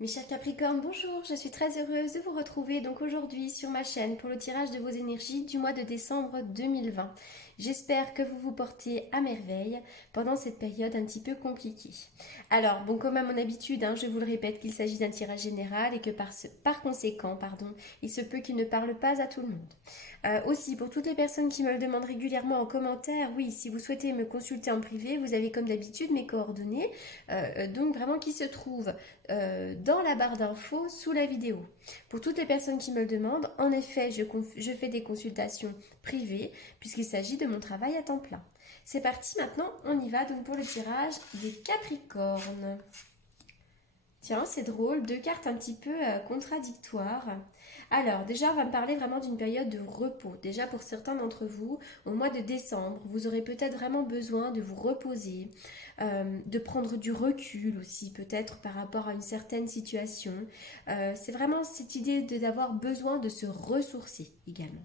Mes chers Capricornes, bonjour, je suis très heureuse de vous retrouver donc aujourd'hui sur ma chaîne pour le tirage de vos énergies du mois de décembre 2020. J'espère que vous vous portez à merveille pendant cette période un petit peu compliquée. Alors, bon, comme à mon habitude, je vous le répète qu'il s'agit d'un tirage général et que par conséquent, il se peut qu'il ne parle pas à tout le monde. Aussi, pour toutes les personnes qui me le demandent régulièrement en commentaire, oui, si vous souhaitez me consulter en privé, vous avez comme d'habitude mes coordonnées, donc vraiment qui se trouvent dans la barre d'infos sous la vidéo. Pour toutes les personnes qui me le demandent, en effet, je fais des consultations privées puisqu'il s'agit de mon travail à temps plein. C'est parti, maintenant on y va donc pour le tirage des Capricornes. Tiens, c'est drôle, deux cartes un petit peu contradictoires. Alors, déjà, on va me parler vraiment d'une période de repos. Déjà, pour certains d'entre vous, au mois de décembre, vous aurez peut-être vraiment besoin de vous reposer, de prendre du recul aussi, peut-être par rapport à une certaine situation. C'est vraiment cette idée d'avoir besoin de se ressourcer également.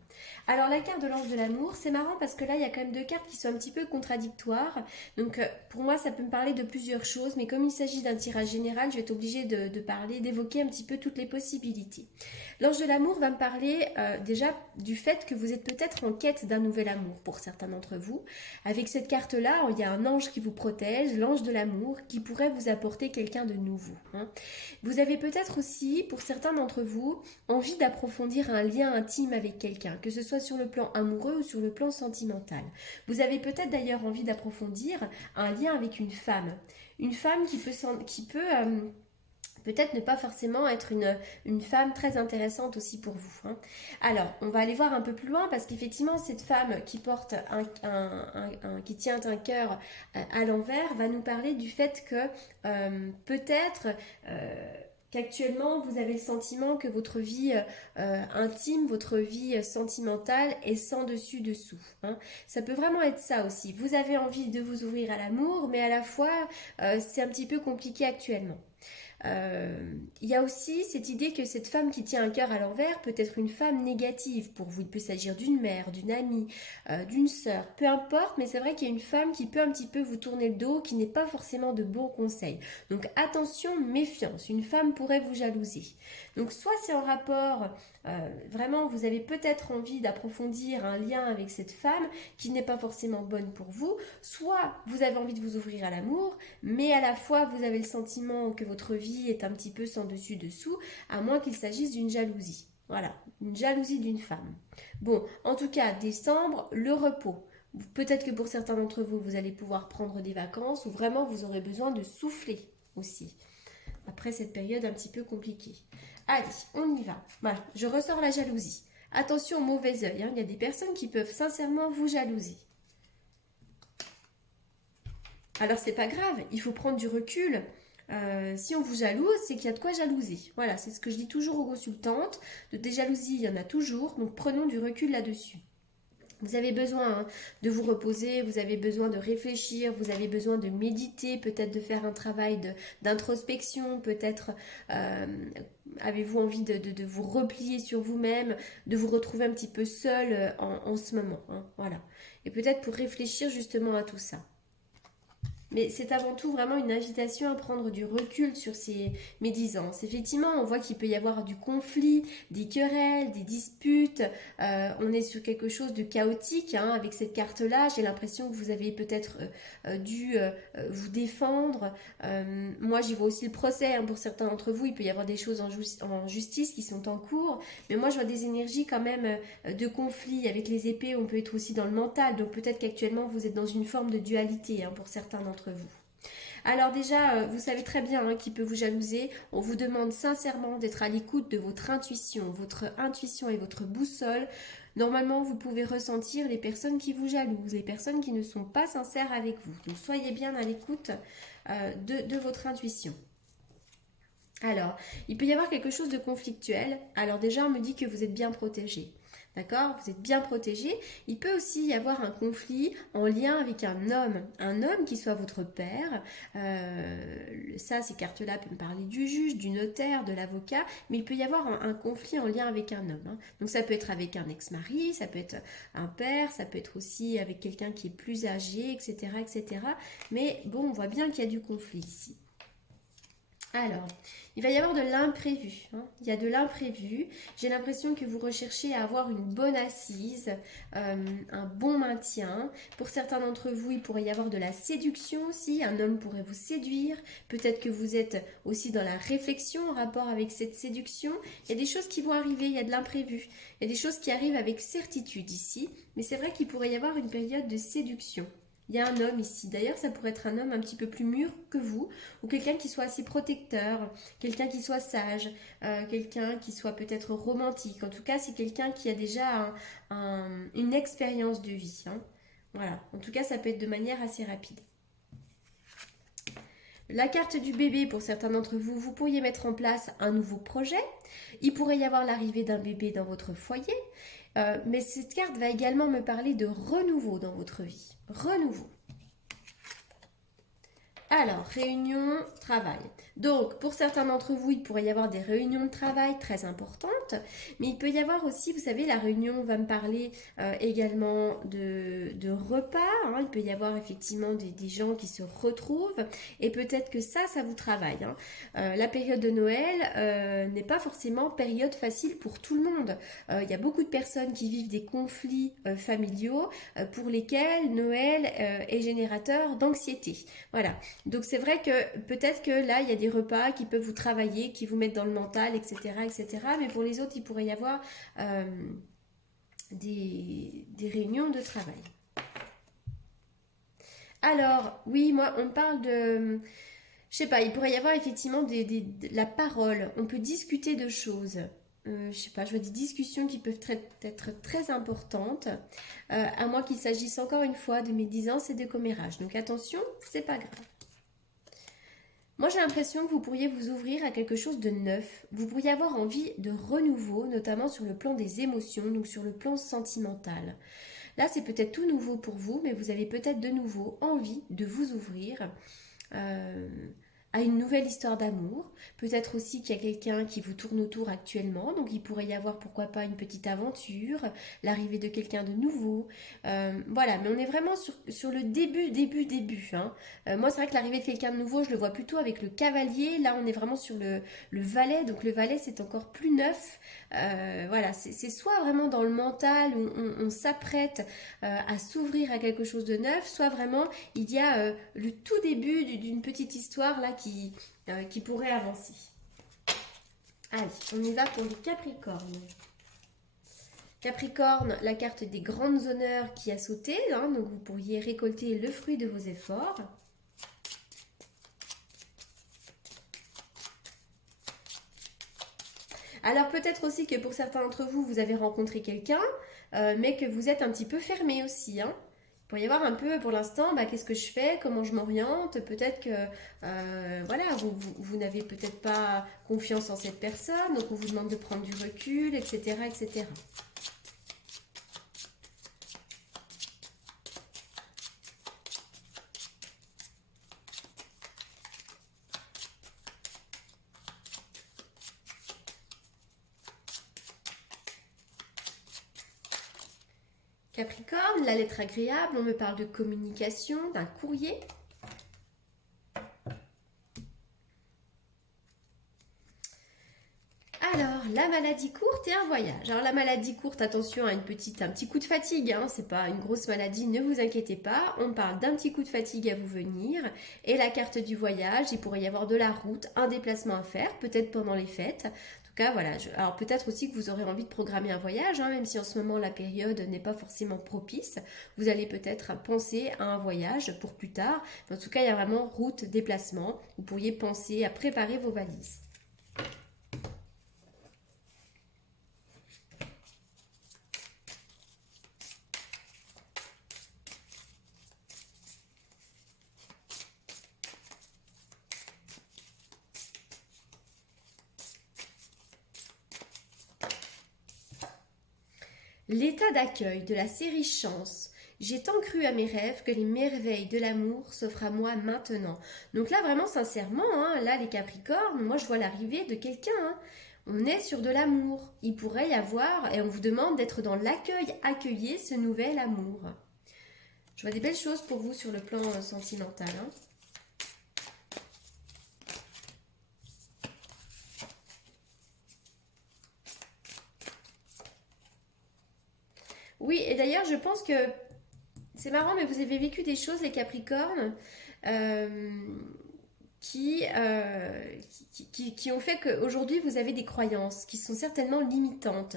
Alors, la carte de l'ange de l'amour, c'est marrant parce que là, il y a quand même deux cartes qui sont un petit peu contradictoires. Donc, pour moi, ça peut me parler de plusieurs choses, mais comme il s'agit d'un tirage général, je vais être obligée de parler, d'évoquer un petit peu toutes les possibilités. L'ange de l'amour va me parler déjà du fait que vous êtes peut-être en quête d'un nouvel amour pour certains d'entre vous. Avec cette carte-là, il y a un ange qui vous protège, l'ange de l'amour, qui pourrait vous apporter quelqu'un de nouveau. Vous avez peut-être aussi, pour certains d'entre vous, envie d'approfondir un lien intime avec quelqu'un, que ce soit sur le plan amoureux ou sur le plan sentimental. Vous avez peut-être d'ailleurs envie d'approfondir un lien avec une femme qui peut peut-être ne pas forcément être une femme très intéressante aussi pour vous. Alors, on va aller voir un peu plus loin parce qu'effectivement, cette femme qui porte qui tient un cœur à l'envers va nous parler du fait que peut-être qu'actuellement vous avez le sentiment que votre vie intime, votre vie sentimentale est sans dessus dessous. Ça peut vraiment être ça aussi. Vous avez envie de vous ouvrir à l'amour, mais à la fois c'est un petit peu compliqué actuellement. Il y a aussi cette idée que cette femme qui tient un cœur à l'envers peut être une femme négative pour vous. Il peut s'agir d'une mère, d'une amie, d'une sœur, peu importe, mais c'est vrai qu'il y a une femme qui peut un petit peu vous tourner le dos, qui n'est pas forcément de bons conseils. Donc attention, méfiance, une femme pourrait vous jalouser. Donc soit c'est en rapport, vraiment vous avez peut-être envie d'approfondir un lien avec cette femme qui n'est pas forcément bonne pour vous, soit vous avez envie de vous ouvrir à l'amour, mais à la fois vous avez le sentiment que votre vie est un petit peu sans dessus dessous, à moins qu'il s'agisse d'une jalousie. Voilà, une jalousie d'une femme. Bon, en tout cas, décembre, le repos. Peut-être que pour certains d'entre vous, vous allez pouvoir prendre des vacances ou vraiment vous aurez besoin de souffler aussi, après cette période un petit peu compliquée. Allez, on y va. Voilà, je ressors la jalousie. Attention au mauvais œil, il y a des personnes qui peuvent sincèrement vous jalouser. Alors c'est pas grave, il faut prendre du recul. Si on vous jalouse, c'est qu'il y a de quoi jalouser. Voilà, c'est ce que je dis toujours aux consultantes. Des jalousies, il y en a toujours, donc prenons du recul là-dessus. Vous avez besoin de vous reposer, vous avez besoin de réfléchir, vous avez besoin de méditer, peut-être de faire un travail d'introspection, peut-être avez-vous envie de vous replier sur vous-même, de vous retrouver un petit peu seul en ce moment. Voilà. Et peut-être pour réfléchir justement à tout ça. Mais c'est avant tout vraiment une invitation à prendre du recul sur ces médisances. Effectivement, on voit qu'il peut y avoir du conflit, des querelles, des disputes. On est sur quelque chose de chaotique avec cette carte-là. J'ai l'impression que vous avez peut-être dû vous défendre. Moi, j'y vois aussi le procès. Pour certains d'entre vous, il peut y avoir des choses en justice qui sont en cours. Mais moi, je vois des énergies quand même de conflit. Avec les épées, on peut être aussi dans le mental. Donc peut-être qu'actuellement, vous êtes dans une forme de dualité pour certains d'entre vous. Alors déjà, vous savez très bien qui peut vous jalouser. On vous demande sincèrement d'être à l'écoute de votre intuition. Votre intuition est votre boussole. Normalement, vous pouvez ressentir les personnes qui vous jalousent, les personnes qui ne sont pas sincères avec vous. Donc soyez bien à l'écoute de votre intuition. Alors, il peut y avoir quelque chose de conflictuel. Alors déjà, on me dit que vous êtes bien protégé. D'accord? Vous êtes bien protégé. Il peut aussi y avoir un conflit en lien avec un homme qui soit votre père. Ça, ces cartes-là peuvent me parler du juge, du notaire, de l'avocat, mais il peut y avoir un conflit en lien avec un homme. Donc ça peut être avec un ex-mari, ça peut être un père, ça peut être aussi avec quelqu'un qui est plus âgé, etc., etc. Mais bon, on voit bien qu'il y a du conflit ici. Alors, il va y avoir de l'imprévu, hein. Il y a de l'imprévu. J'ai l'impression que vous recherchez à avoir une bonne assise, un bon maintien. Pour certains d'entre vous, il pourrait y avoir de la séduction aussi. Un homme pourrait vous séduire. Peut-être que vous êtes aussi dans la réflexion en rapport avec cette séduction. Il y a des choses qui vont arriver, il y a de l'imprévu. Il y a des choses qui arrivent avec certitude ici. Mais c'est vrai qu'il pourrait y avoir une période de séduction. Il y a un homme ici. D'ailleurs, ça pourrait être un homme un petit peu plus mûr que vous, ou quelqu'un qui soit assez protecteur, quelqu'un qui soit sage, quelqu'un qui soit peut-être romantique. En tout cas, c'est quelqu'un qui a déjà une expérience de vie, hein. Voilà. En tout cas, ça peut être de manière assez rapide. La carte du bébé, pour certains d'entre vous, vous pourriez mettre en place un nouveau projet. Il pourrait y avoir l'arrivée d'un bébé dans votre foyer. Mais cette carte va également me parler de renouveau dans votre vie. Renouveau. Alors, réunion, travail. Donc, pour certains d'entre vous, il pourrait y avoir des réunions de travail très importantes, mais il peut y avoir aussi, vous savez, la réunion va me parler également de repas, hein. Il peut y avoir effectivement des gens qui se retrouvent, et peut-être que ça vous travaille, hein. La période de Noël n'est pas forcément période facile pour tout le monde. Il y a beaucoup de personnes qui vivent des conflits familiaux pour lesquels Noël est générateur d'anxiété. Voilà. Donc c'est vrai que peut-être que là, il y a des repas qui peuvent vous travailler, qui vous mettent dans le mental, etc. etc. Mais pour les autres, il pourrait y avoir des réunions de travail. Alors, oui, moi, on parle de... Je sais pas, il pourrait y avoir effectivement de la parole. On peut discuter de choses. Je sais pas, je vois des discussions qui peuvent être très importantes, à moins qu'il s'agisse encore une fois de médisance et de commérage. Donc attention, c'est pas grave. Moi, j'ai l'impression que vous pourriez vous ouvrir à quelque chose de neuf. Vous pourriez avoir envie de renouveau, notamment sur le plan des émotions, donc sur le plan sentimental. Là, c'est peut-être tout nouveau pour vous, mais vous avez peut-être de nouveau envie de vous ouvrir euh, à une nouvelle histoire d'amour. Peut-être aussi qu'il y a quelqu'un qui vous tourne autour actuellement, donc il pourrait y avoir pourquoi pas une petite aventure, l'arrivée de quelqu'un de nouveau. Voilà, mais on est vraiment sur le début, hein. Moi, c'est vrai que l'arrivée de quelqu'un de nouveau, je le vois plutôt avec le cavalier. Là, on est vraiment sur le valet, donc le valet, c'est encore plus neuf. Voilà, c'est soit vraiment dans le mental où on s'apprête à s'ouvrir à quelque chose de neuf, soit vraiment il y a le tout début d'une petite histoire là qui pourrait avancer. Allez, on y va pour les Capricornes. Capricorne, la carte des grandes honneurs qui a sauté, hein, donc vous pourriez récolter le fruit de vos efforts. Alors peut-être aussi que pour certains d'entre vous, vous avez rencontré quelqu'un, mais que vous êtes un petit peu fermé aussi, hein. Il pourrait y avoir un peu, pour l'instant, bah, qu'est-ce que je fais, comment je m'oriente, peut-être que voilà, vous n'avez peut-être pas confiance en cette personne, donc on vous demande de prendre du recul, etc. etc. Capricorne, la lettre agréable, on me parle de communication, d'un courrier. Alors, la maladie courte et un voyage. Alors, la maladie courte, attention à un petit coup de fatigue, hein, c'est pas une grosse maladie, ne vous inquiétez pas. On parle d'un petit coup de fatigue à vous venir. Et la carte du voyage, il pourrait y avoir de la route, un déplacement à faire, peut-être pendant les fêtes. En tout cas, voilà. Alors, peut-être aussi que vous aurez envie de programmer un voyage, hein, même si en ce moment la période n'est pas forcément propice. Vous allez peut-être penser à un voyage pour plus tard. Mais en tout cas, il y a vraiment route, déplacement. Vous pourriez penser à préparer vos valises. L'état d'accueil de la série Chance. J'ai tant cru à mes rêves que les merveilles de l'amour s'offrent à moi maintenant. Donc là, vraiment sincèrement, hein, là, les Capricornes, moi je vois l'arrivée de quelqu'un, hein. On est sur de l'amour. Il pourrait y avoir, et on vous demande d'être dans l'accueil, accueillez ce nouvel amour. Je vois des belles choses pour vous sur le plan sentimental, hein. Oui, et d'ailleurs, je pense que c'est marrant, mais vous avez vécu des choses, les Capricornes, euh, qui ont fait qu'aujourd'hui, vous avez des croyances qui sont certainement limitantes.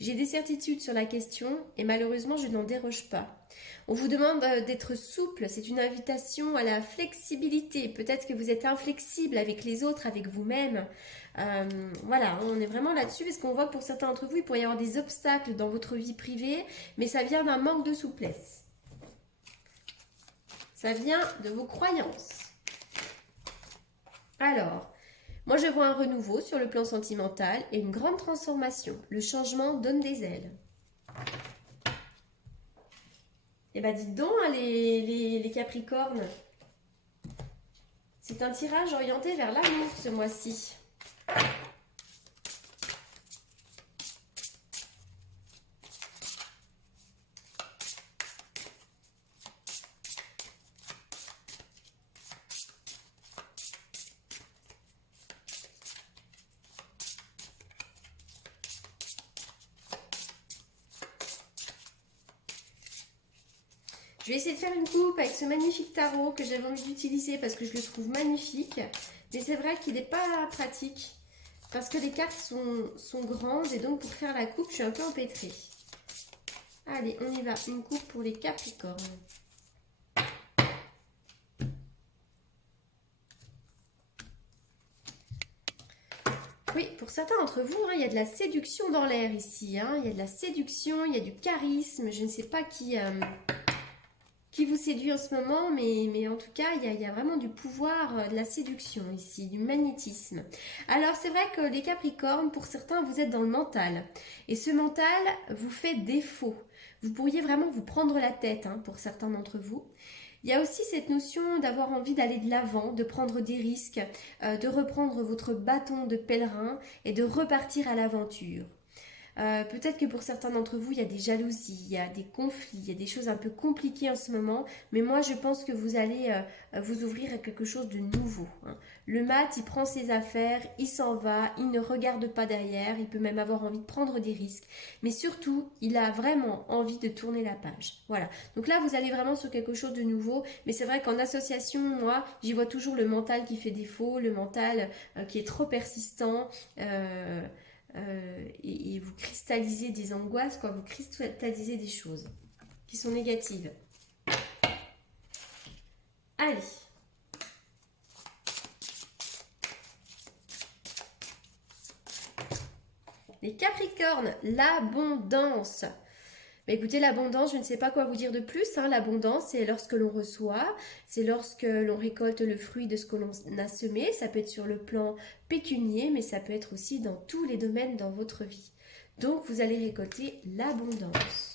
J'ai des certitudes sur la question et malheureusement, je n'en déroge pas. On vous demande d'être souple, c'est une invitation à la flexibilité. Peut-être que vous êtes inflexible avec les autres, avec vous-même. Voilà, on est vraiment là-dessus parce qu'on voit que pour certains d'entre vous, il pourrait y avoir des obstacles dans votre vie privée, mais ça vient d'un manque de souplesse. Ça vient de vos croyances. Alors, moi je vois un renouveau sur le plan sentimental et une grande transformation. Le changement donne des ailes. Eh ben dites donc, hein, les Capricornes, c'est un tirage orienté vers l'amour ce mois-ci. Je vais essayer de faire une coupe avec ce magnifique tarot que j'avais envie d'utiliser parce que je le trouve magnifique. Mais c'est vrai qu'il n'est pas pratique parce que les cartes sont grandes et donc pour faire la coupe, je suis un peu empêtrée. Allez, on y va. Une coupe pour les Capricornes. Oui, pour certains d'entre vous, hein, il y a de la séduction dans l'air ici. Hein. Il y a de la séduction, il y a du charisme. Je ne sais pas qui vous séduit en ce moment, mais en tout cas, il y a vraiment du pouvoir, de la séduction ici, du magnétisme. Alors, c'est vrai que les Capricornes, pour certains, vous êtes dans le mental. Et ce mental vous fait défaut. Vous pourriez vraiment vous prendre la tête, hein, pour certains d'entre vous. Il y a aussi cette notion d'avoir envie d'aller de l'avant, de prendre des risques, de reprendre votre bâton de pèlerin et de repartir à l'aventure. Peut-être que pour certains d'entre vous, il y a des jalousies, il y a des conflits, il y a des choses un peu compliquées en ce moment, mais moi je pense que vous allez vous ouvrir à quelque chose de nouveau. Hein. Le mat, il prend ses affaires, il s'en va, il ne regarde pas derrière, il peut même avoir envie de prendre des risques, mais surtout, il a vraiment envie de tourner la page. Voilà. Donc là, vous allez vraiment sur quelque chose de nouveau, mais c'est vrai qu'en association, moi, j'y vois toujours le mental qui fait défaut, le mental qui est trop persistant. Et vous cristallisez des angoisses, quoi, vous cristallisez des choses qui sont négatives. Allez. Les Capricornes, l'abondance. Mais écoutez, l'abondance, je ne sais pas quoi vous dire de plus. Hein. L'abondance, c'est lorsque l'on reçoit, c'est lorsque l'on récolte le fruit de ce que l'on a semé. Ça peut être sur le plan pécunier, mais ça peut être aussi dans tous les domaines dans votre vie. Donc, vous allez récolter l'abondance.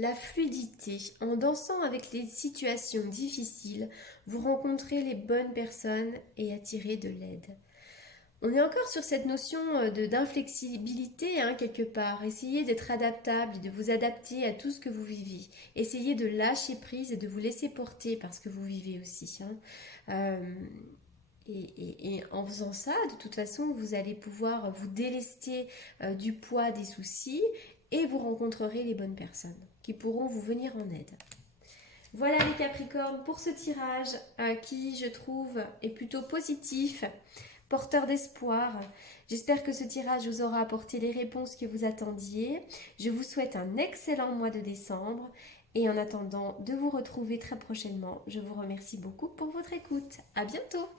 La fluidité. En dansant avec les situations difficiles, vous rencontrez les bonnes personnes et attirez de l'aide. On est encore sur cette notion d'inflexibilité, hein, quelque part. Essayez d'être adaptable et de vous adapter à tout ce que vous vivez. Essayez de lâcher prise et de vous laisser porter par ce que vous vivez aussi. Hein. Et en faisant ça, de toute façon, vous allez pouvoir vous délester du poids des soucis et vous rencontrerez les bonnes personnes qui pourront vous venir en aide. Voilà les Capricornes pour ce tirage qui, je trouve, est plutôt positif, porteur d'espoir. J'espère que ce tirage vous aura apporté les réponses que vous attendiez. Je vous souhaite un excellent mois de décembre et en attendant de vous retrouver très prochainement, je vous remercie beaucoup pour votre écoute. À bientôt!